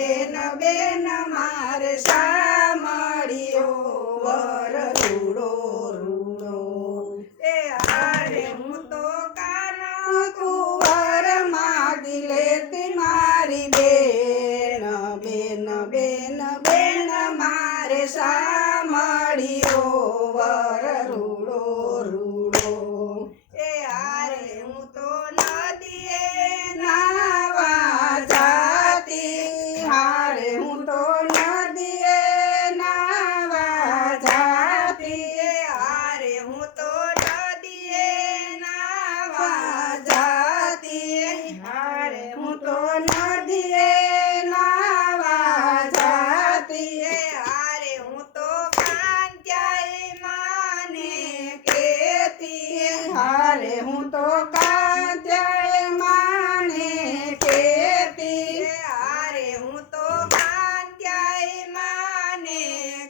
બેન બેન મારે સામળિયો વર રૂડો રૂડો એ હારે હું તો કાના કુંવર માગી લેતી મારી બેન બેન બેન બેન મારે સામળિયો વર રૂડો રૂડો એ હારે હું તો નદીએ નાવા જાતી હારે હું તો નદીએ નાવા જાતી એ હારે હું તો નદીએ નાવા જાતી હારે હું તો નદીએ નાવા જાતી એ હારે હું તો કાંત્યાય માને કેતી હારે હું તો કાંત્યાય માને કેતી હારે હું તો કાંત્યાય માને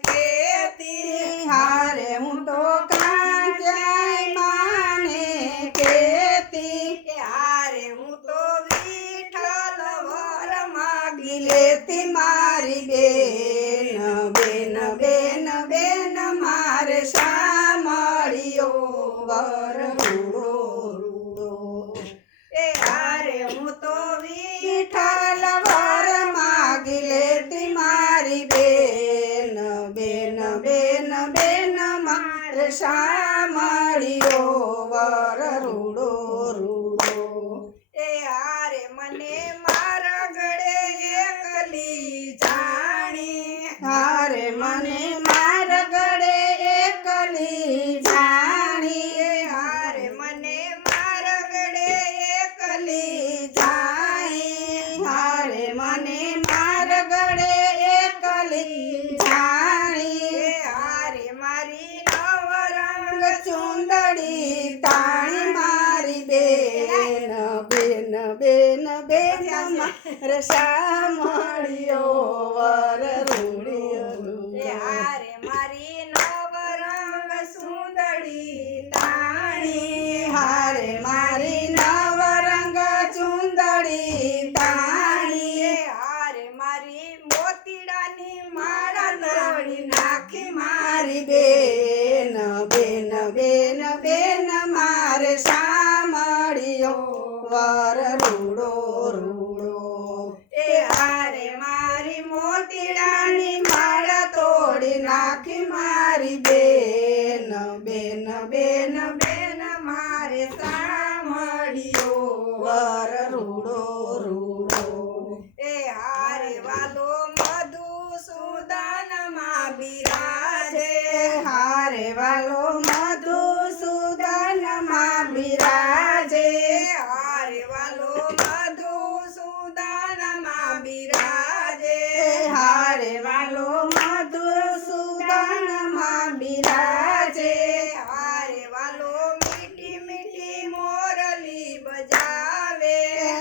કેતી હારે હું તો કાંત્યાય માને કેતી હારે હું તો વિઠ્ઠલ વર માગી લેતી મારી બેન બેન બેન બેન મારે સામળિયો વર રૂડો રૂડો એ હારે હું તો વિઠ્ઠલ વર માગી લેતી મારી બેન બેન બેન બેન મારે સામળિયો વર રૂડો રૂડો એ હારે મને મારા ગળે એકલી જાણી હારે મને મારા ગળે એકલી જાણી હારે મને મારા ગળે એકલી જાણી હારે મને મારા ગળે એકલી જાણી હારે મારી નવરંગ ચુંદડી તાણી મારી બેન બેન બેન બેન મારે સામળિયો વર રૂડ્યો હારે મારી નવરંગ સુંદડી તાણી હારે મારી નવરંગ ચુંદડી તાણી હારે મારી મોતીડાની માળા તોડી નાખી મારી બેન બેન બેન બેન મારે સામળિયો વર રૂડો રૂડો એ હારે મારી મોતીડાની માળા તોડી નાખી મારી બેન બેન બેન બેન મારે સામળિયો વર રૂડો રૂડો એ હારે વાલો મધુસૂદન માં બિરાજે હારે વાલો મધુસૂદન માં બિરાજે હારે વાલો મધુસૂદન માં બિરાજે હારે વાલો મધુસૂદન માં બિરાજે હારે વાલો મીઠી મીઠી મોરલી બજાવે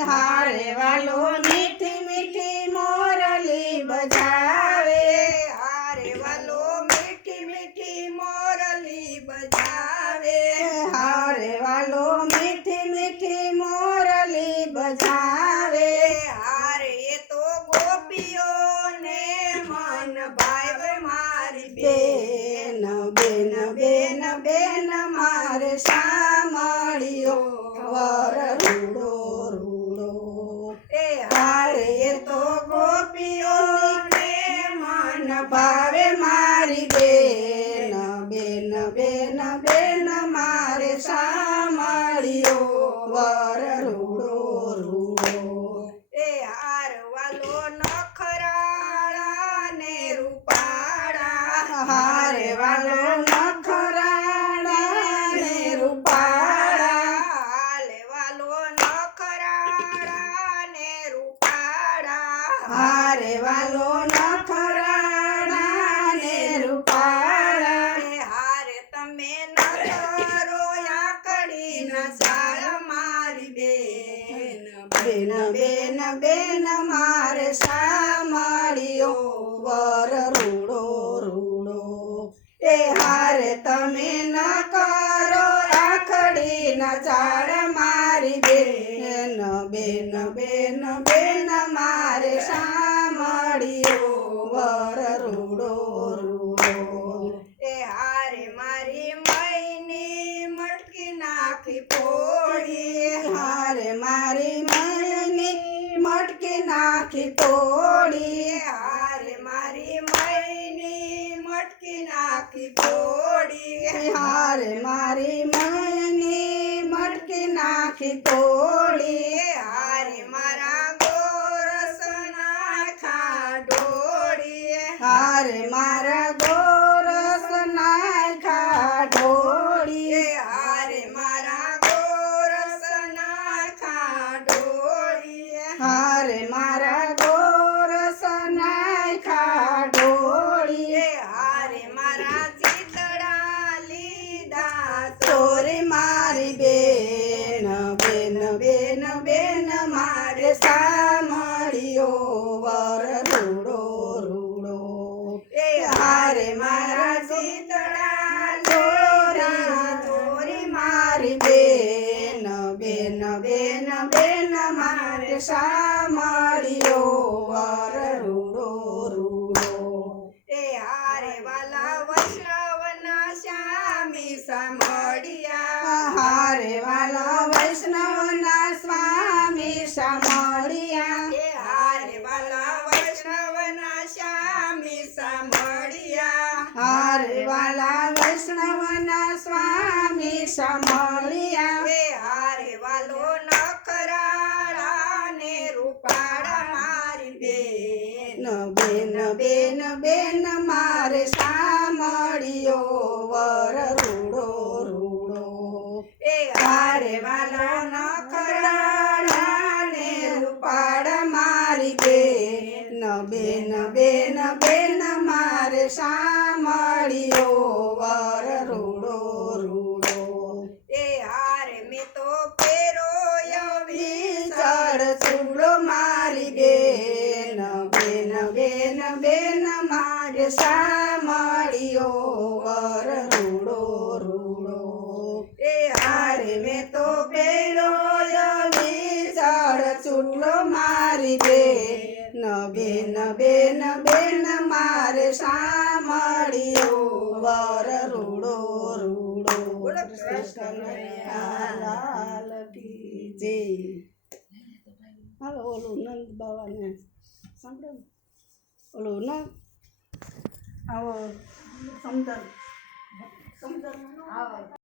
હારે વાલો મીઠી મીઠી મોરલી બજાવે હારે વાલો મીઠી મીઠી મોરલી બજાવે હારે વાલો મીઠી મીઠી મોરલી બજાવે હારે એ તો ગોપીઓને મન ભાવે મારી બેન બેન બેન બેન મારે સામળિયો વર રૂડો રૂડો એ હારે એ તો ગોપીઓને મન ભાવે મારી બેન બેન બેન બેન મારે સામળિયો વર રૂડો રૂડો એ હાર વાલો નખરાળા ને રૂપાળા હારે વાલો નખરાળા ને રૂપાળા હાલે વાલો નખરાળા ને રૂપાળા હારે વાલો નખરાળા ને રૂપાળા હારે તમે નખરો આકડી ના સાળ મારી બેન બેન બેન બેન મારે સામળિયો વર રૂડો રૂડો એ હારે તમે ન કરો આખડી ન ચાળ મારી બેન બેન બેન બેન મારે સામળિયો મળ્યો વર રૂડો રૂડો એ હારે મારી મયની મટકી નાખી ફોડી હારે મારી મયની મટકી નાખી તોડી હારે મારી મયની મટકી નાખી ફોડી હારે મારી મયની મટકી નાખી તોડી હારે મારા ગોરસના ખાડોળી હારે મારા ગોરસ નાખ્યા ઢોળી હારે મારા ગોરસના ખાડોળી હારે મારા ગોરસ નાખ્યા ઢોળી હારે મારા ચીતડા લીધા ચોરી મારી બેન બેન બેન બેન મારે સામળ્યો વર રૂડો રૂડો હારે મારા ચીતડા ચોરી મારી બેન બેન બેન બેન મારે સામળ્યો વર રૂડો રૂડો હારે વાલા વૈષ્ણવના શ્યામી સામળિયા હારે વાલા વૈષ્ણવના સ્વામી સામળિયા હારે વાલા વૈષ્ણવના શ્યામી સામળિયા હારે વાલા વૈષ્ણવના સ્વામી સામળિયા હારે વાલો નખરાળા ને રૂપાળા મારી બેન બેન બેન બેન મારે સામળિયો વર રૂડો રૂડો હારે વાલો નખરાળા ને રૂપાળ મારી બેન બેન બેન બેન મારે સામળિયો વર રૂડો રૂડો હારે મેં તો પેરો વિચળ ચૂડો મારી બેન બેન બેન બેન મારે સામળિયો વર રૂડો રૂડો હારે મેં તો પેલો વિચળ ચૂડલો મારી બેન બેન બેન બેન મારે સામળિયો વર રૂડો રૂડો કૃષ્ણ લાલ કી જય હાલો ઓલું નંદ બાવાને સાંભળો ને. ઓલું ન આવો સમદર સમદર